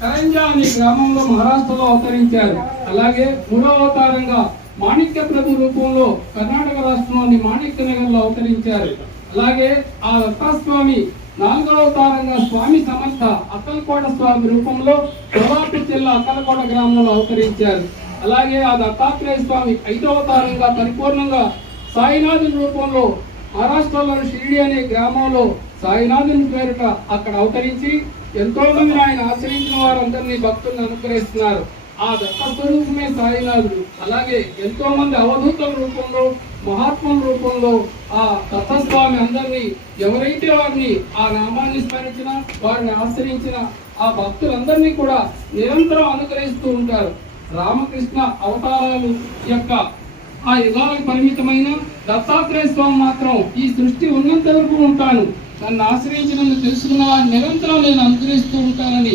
కరంజా అనే గ్రామంలో మహారాష్ట్రలో అవతరించారు. అలాగే మూడవ అవతారంగా మాణిక్య ప్రభు రూపంలో కర్ణాటక రాష్ట్రంలోని మాణిక్య నగర్లో అవతరించారు. అలాగే ఆ దత్తాస్వామి నాలుగవ అవతారంగా స్వామి సమర్థ అక్కలకోట స్వామి రూపంలో సోలాపూర్ జిల్లా అక్కలకోట గ్రామంలో అవతరించారు. అలాగే ఆ దత్తాత్రేయ స్వామి ఐదవ అవతారంగా పరిపూర్ణంగా సాయినాథుని రూపంలో మహారాష్ట్రలోని షిరిడి అనే గ్రామంలో సాయినాథుని పేరిట అక్కడ అవతరించి ఎంతో మందిని ఆయన ఆశ్రయించిన వారందరినీ భక్తులను అనుగ్రహిస్తున్నారు. ఆ దత్త స్వరూపమే సాయినాథుడు. అలాగే ఎంతో మంది అవధూతుల రూపంలో మహాత్ముల రూపంలో ఆ దత్తస్వామి అందరినీ ఎవరైతే వారిని ఆ నామాన్ని స్మరించిన వారిని ఆశ్రయించిన ఆ భక్తులందరినీ కూడా నిరంతరం అనుగ్రహిస్తూ ఉంటారు. రామకృష్ణ అవతారాలు యొక్క ఆ యుగాలకు పరిమితమైన దత్తాత్రేయ స్వామి మాత్రం ఈ సృష్టి ఉన్నంత వరకు ఉంటాను, నన్ను ఆశ్రయించినందుకు తెలుసుకున్న వారిని నిరంతరం నేను అనుగ్రహిస్తూ ఉంటానని